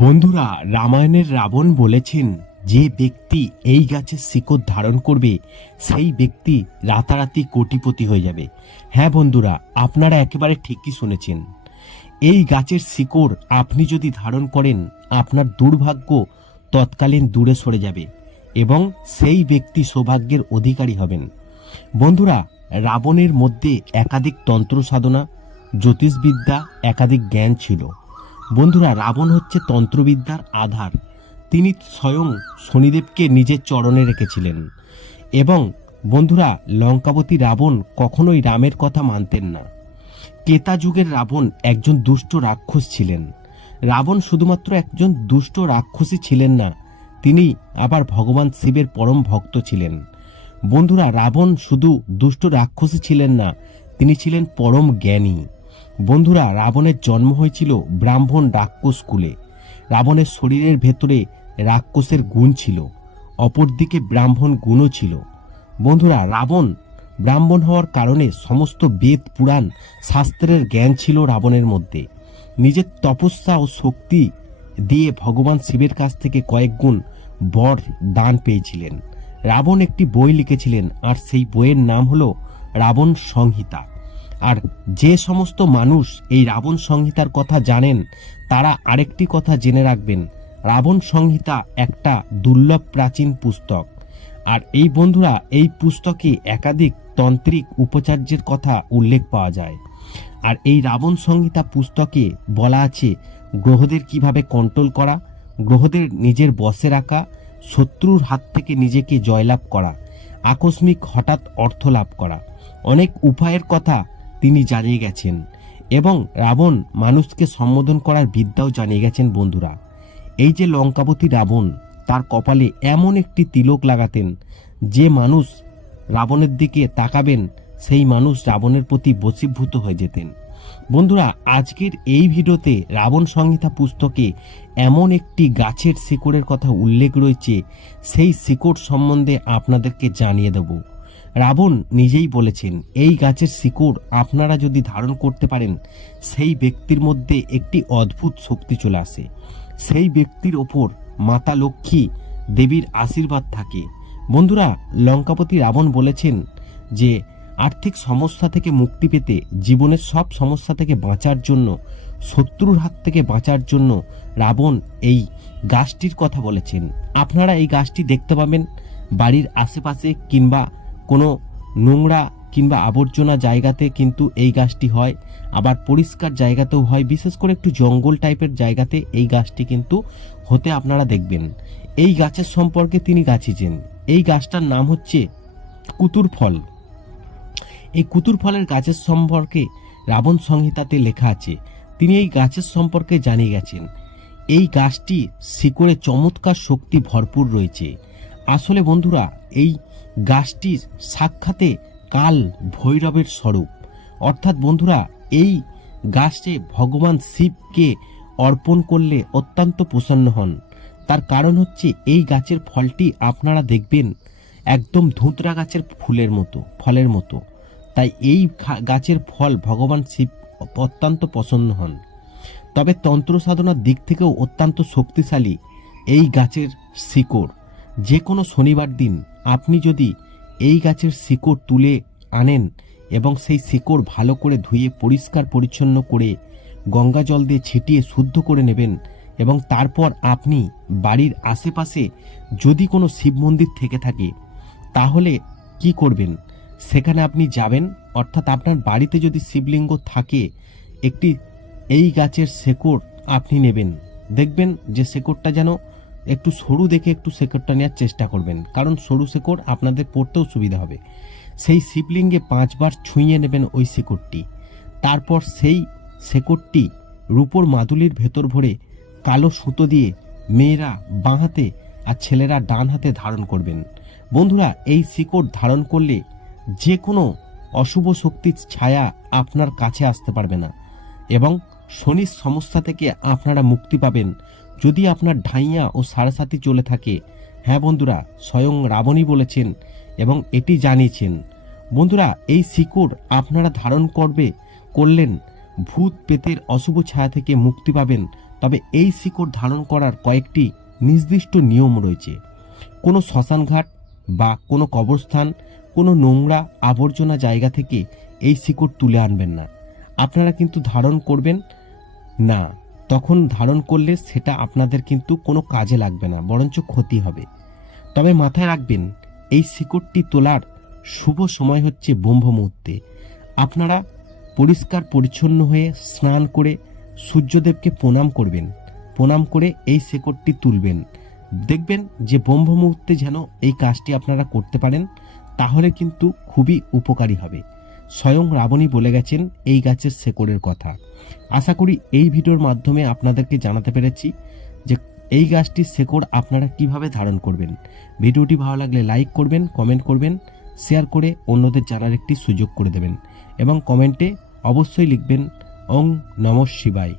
বন্ধুরা, রামায়ণের রাবণ বলেছেন, যে ব্যক্তি এই গাছের শিকড় ধারণ করবে, সেই ব্যক্তি রাতারাতি কোটিপতি হয়ে যাবে। হ্যাঁ বন্ধুরা, আপনারা একেবারে ঠিকই শুনেছেন। এই গাছের শিকড় আপনি যদি ধারণ করেন, আপনার দুর্ভাগ্য তৎকালীন দূরে সরে যাবে এবং সেই ব্যক্তি সৌভাগ্যের অধিকারী হবেন। বন্ধুরা, রাবণের মধ্যে একাধিক তন্ত্র সাধনা জ্যোতিষবিদ্যা, একাধিক জ্ঞান ছিল। বন্ধুরা, রাবণ হচ্ছে তন্ত্রবিদ্যার আধার। তিনি স্বয়ং শনিদেবকে নিজের চরণে রেখেছিলেন। এবং বন্ধুরা, লঙ্কাবতী রাবণ কখনোই রামের কথা মানতেন না। কেতা যুগের রাবণ একজন দুষ্ট রাক্ষস ছিলেন। রাবণ শুধুমাত্র একজন দুষ্ট রাক্ষসই ছিলেন না, তিনি আবার ভগবান শিবের পরম ভক্ত ছিলেন। বন্ধুরা, রাবণ শুধু দুষ্ট রাক্ষসী ছিলেন না, তিনি ছিলেন পরম জ্ঞানী। বন্ধুরা, রাবণের জন্ম হয়েছিল ব্রাহ্মণ রাক্ষস কুলে। রাবণের শরীরের ভেতরে রাক্ষসের গুণ ছিল, অপরদিকে ব্রাহ্মণ গুণও ছিল। বন্ধুরা, রাবণ ব্রাহ্মণ হওয়ার কারণে সমস্ত বেদ পুরাণ শাস্ত্রের জ্ঞান ছিল রাবণের মধ্যে। নিজের তপস্যা ও শক্তি দিয়ে ভগবান শিবের কাছ থেকে কয়েক গুণ বর দান পেয়েছিলেন। রাবণ একটি বই লিখেছিলেন, আর সেই বইয়ের নাম হলো রাবণ সংহিতা। আর যে সমস্ত মানুষ এই রাবণ সংহিতার কথা জানেন, তারা আরেকটি কথা জেনে রাখবেন। রাবণ সংহিতা একটা দুর্লভ প্রাচীন পুস্তক। আর এই বন্ধুরা, এই পুস্তকে একাধিক তান্ত্রিক উপাচার্যের কথা উল্লেখ পাওয়া যায়। আর এই রাবণ সংহিতা পুস্তকে বলা আছে, গ্রহদের কীভাবে কন্ট্রোল করা, গ্রহদের নিজের বসে রাখা, শত্রুর হাত থেকে নিজেকে জয়লাভ করা, আকস্মিক হঠাৎ অর্থ লাভ করা। অনেক উপায়ের কথা তিনি জানিয়ে গেছেন, এবং রাবণ মানুষকে সম্বোধন করার বিদ্যাও জানিয়ে গেছেন বন্ধুরা। এই যে লঙ্কাবতী রাবণ, তার কপালে এমন একটি তিলক লাগাতেন, যে মানুষ রাবণের দিকে তাকাবেন, সেই মানুষ রাবণের প্রতি বশীভূত হয়ে যেতেন। বন্ধুরা, আজকের এই ভিডিওতে রাবণ সংহিতা পুস্তকে এমন একটি গাছের শিকড়ের কথা উল্লেখ রয়েছে, সেই শিকড় সম্বন্ধে আপনাদেরকে জানিয়ে দেব। রাবণ নিজেই বলেছেন, এই গাছের শিকড় আপনারা যদি ধারণ করতে পারেন, সেই ব্যক্তির মধ্যে একটি অদ্ভুত শক্তি চলে আসে। সেই ব্যক্তির ওপর মাতা লক্ষ্মী দেবীর আশীর্বাদ থাকে। বন্ধুরা, লঙ্কাপতি রাবণ বলেছেন যে, আর্থিক সমস্যা থেকে মুক্তি পেতে জীবনের সব সমস্যা থেকে বাঁচার জন্য, শত্রুর হাত থেকে বাঁচার জন্য রাবণ এই গাছটির কথা বলেছেন। আপনারা এই গাছটি দেখতে পাবেন বাড়ির আশেপাশে কিংবা কোনো নোংরা কিংবা আবর্জনা জায়গাতে কিন্তু এই গাছটি হয়। আবার পরিষ্কার জায়গাতেও হয়, বিশেষ করে একটু জঙ্গল টাইপের জায়গাতে এই গাছটি কিন্তু হতে আপনারা দেখবেন। এই গাছের সম্পর্কে তিনি গাছিছেন এই গাছটার নাম হচ্ছে কুতুর ফল এই কুতুর ফলের গাছের সম্পর্কে রাবণ সংহিতাতে লেখা আছে। তিনি এই গাছের সম্পর্কে জানিয়ে গেছেন, এই গাছটি শিকড়ে চমৎকার শক্তি ভরপুর রয়েছে। আসলে বন্ধুরা, এই গাছটি সাক্ষাতে কাল ভৈরবের স্বরূপ। অর্থাৎ বন্ধুরা, এই গাছে ভগবান শিবকে অর্পণ করলে অত্যন্ত প্রসন্ন হন। তার কারণ হচ্ছে এই গাছের ফলটি আপনারা দেখবেন একদম ধুতরা গাছের ফুলের মতো, ফলের মতো। তাই এই গাছের ফল ভগবান শিব অত্যন্ত পছন্দ হন। তবে তন্ত্র সাধনার দিক থেকেও অত্যন্ত শক্তিশালী এই গাছের শিকড়। যে কোনো শনিবার দিন আপনি যদি এই গাছের শিকড় তুলে আনেন এবং সেই শিকড় ভালো করে ধুয়ে পরিষ্কার পরিচ্ছন্ন করে গঙ্গা জল দিয়ে ছিটিয়ে শুদ্ধ করে নেবেন এবং তারপর আপনি বাড়ির আশেপাশে যদি কোনো শিব মন্দির থেকে থাকে, তাহলে কি করবেন? সেখানে আপনি যাবেন, অর্থাৎ আপনার বাড়িতে যদি শিবলিঙ্গ থাকে, একটি এই গাছের শেকড় আপনি নেবেন। দেখবেন যে শেকড়টা যেন একটু সরু দেখে একটু শেকড়টা নেওয়ার চেষ্টা করবেন। কারণ সরু শেকড় আপনাদের পড়তেও সুবিধা হবে। সেই শিবলিঙ্গে পাঁচবার ছুঁয়ে নেবেন ওই শেকড়টি। তারপর সেই শেকড়টি রূপোর মাদুলির ভেতর ভরে কালো সুতো দিয়ে মেয়েরা বাঁ হাতে আর ছেলেরা ডান হাতে ধারণ করবেন। বন্ধুরা, এই শিকড় ধারণ করলে যে কোনো অশুভ শক্তির ছায়া আপনার কাছে আসতে পারবে না। এবং শনির সমস্যা থেকে আপনারা মুক্তি পাবেন। যদি আপনার ঢাইয়া ও সাড়ে চলে থাকে হ্যাঁ বন্ধুরা, স্বয়ং রাবণই বলেছেন এবং এটি জানিয়েছেন। বন্ধুরা, এই শিকড় আপনারা ধারণ করবে, করলেন, ভূত পেতের অশুভ ছায়া থেকে মুক্তি পাবেন। তবে এই শিকড় ধারণ করার কয়েকটি নির্দিষ্ট নিয়ম রয়েছে। কোনো শ্মশানঘাট বা কোনো কবরস্থান, কোনো নোংরা আবর্জনা জায়গা থেকে এই শিকড় তুলে আনবেন না। আপনারা কিন্তু ধারণ করবেন না, তখন ধারণ করলে সেটা আপনাদের কিন্তু কোনো কাজে লাগবে না, বরঞ্চ ক্ষতি হবে। তবে মাথায় রাখবেন, এই শিকড়টি তোলার শুভ সময় হচ্ছে ব্রহ্ম মুহূর্তে। আপনারা পরিষ্কার পরিচ্ছন্ন হয়ে স্নান করে সূর্যদেবকে প্রণাম করবেন। প্রণাম করে এই শিকড়টি তুলবেন। দেখবেন যে ব্রহ্ম মুহূর্তে যেন এই কাজটি আপনারা করতে পারেন, তাহলে কিন্তু খুবই উপকারী হবে। স্বয়ং রাবণী বলে গেছেন এই গাছের শেকড়ের কথা। আশা করি এই ভিডিওর মাধ্যমে আপনাদেরকে জানাতে পেরেছি যে এই গাছটির শেকড় আপনারা কীভাবে ধারণ করবেন। ভিডিওটি ভালো লাগলে লাইক করবেন, কমেন্ট করবেন, শেয়ার করে অন্যদের জানার একটি সুযোগ করে দেবেন এবং কমেন্টে অবশ্যই লিখবেন, ওং নম শিবায়।